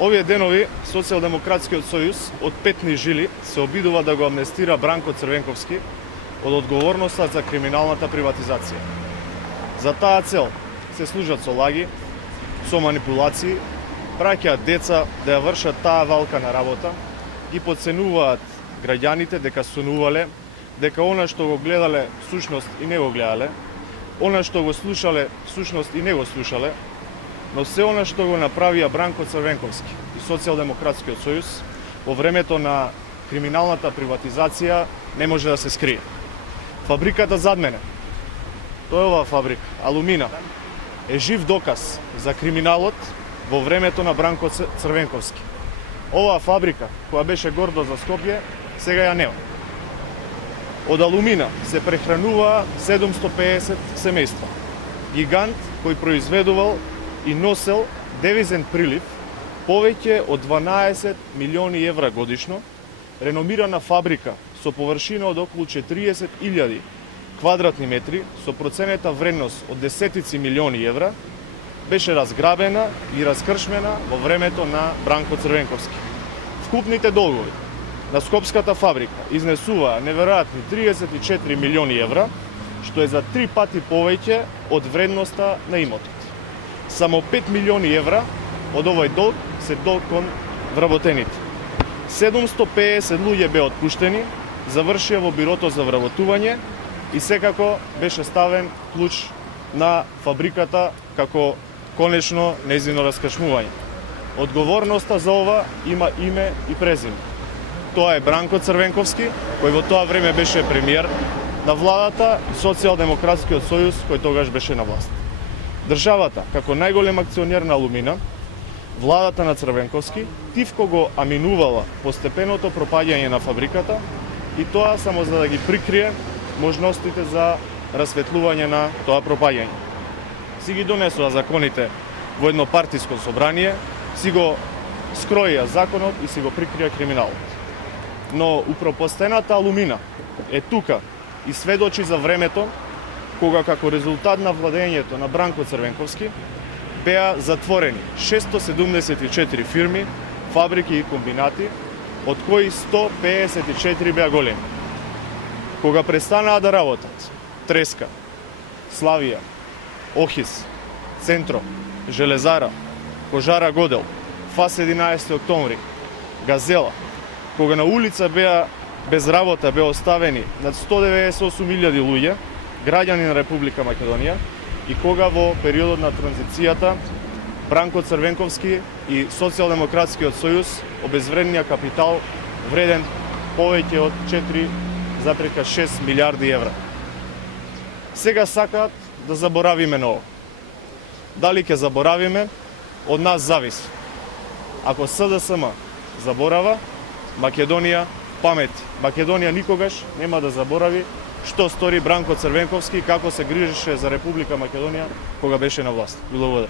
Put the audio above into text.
Овие денови Социјалдемократскиот сојуз од петни жили се обидува да го амнестира Бранко Црвенковски од одговорноста за криминалната приватизација. За таа цел се служат со лаги, со манипулации, праќаат деца да ја вршат таа валкана работа и подценуваат граѓаните дека сонувале, дека она што го гледале сушност и не го гледале, она што го слушале сушност и не го слушале, но се она што го направија Бранко Црвенковски и Социјалдемократскиот сојуз во времето на криминалната приватизација не може да се скрие. Фабриката зад мене, тоа е оваа фабрика, Алумина, е жив доказ за криминалот во времето на Бранко Црвенковски. Оваа фабрика, која беше гордо за Скопје, сега ја нема. Од Алумина се прехранува 750 семејства. Гигант кој произведувал и носел девизен прилив повеќе од 12 милиони евра годишно, реномирана фабрика со површина од околу 40.000 квадратни метри со проценета вредност од десетици милиони евра, беше разграбена и раскршмена во времето на Бранко Црвенковски. Вкупните долгови на скопската фабрика изнесуваа неверојатни 34 милиони евра, што е за 3 пати повеќе од вредноста на имотот. Само 5 милиони евра од овој долг се долг кон вработените. 750 луѓе беа отпуштени, завршија во бирото за вработување и секако беше ставен клуч на фабриката како конечно нејзино раскршмување. Одговорноста за ова има име и презиме. Тоа е Бранко Црвенковски, кој во тоа време беше премиер на владата и Социјалдемократскиот сојуз кој тогаш беше на власт. Државата, како најголем акционер на Алумина, владата на Црвенковски, тивко го аминувала постепеното пропаѓање на фабриката и тоа само за да ги прикрие можностите за расветлување на тоа пропаѓање. Си ги донесува законите во едно партиско собрание, си го скроија законот и си го прикрија криминалот. Но упропостената Алумина е тука и сведочи за времето кога како резултат на владењето на Бранко Црвенковски беа затворени 674 фирми, фабрики и комбинати, од кои 154 беа големи. Кога престанаа да работат Треска, Славија, Охис, Центро, Железара, Кожара Годел, ФАС 11 октомври, Газела, кога на улица беа без работа беа оставени над 198.000 луѓе, граѓани на Република Македонија, и кога во периодот на транзицијата Бранко Црвенковски и Социјалдемократскиот сојуз обезвреднија капитал вреден повеќе од 4,6 милиарди евра. Сега сакаат да заборавиме на ова. Дали ќе заборавиме, од нас зависи. Ако СДСМ заборава, Македонија памети. Македонија никогаш нема да заборави што стори Бранко Црвенковски, како се грижеше за Република Македонија кога беше на власт. Благодарам.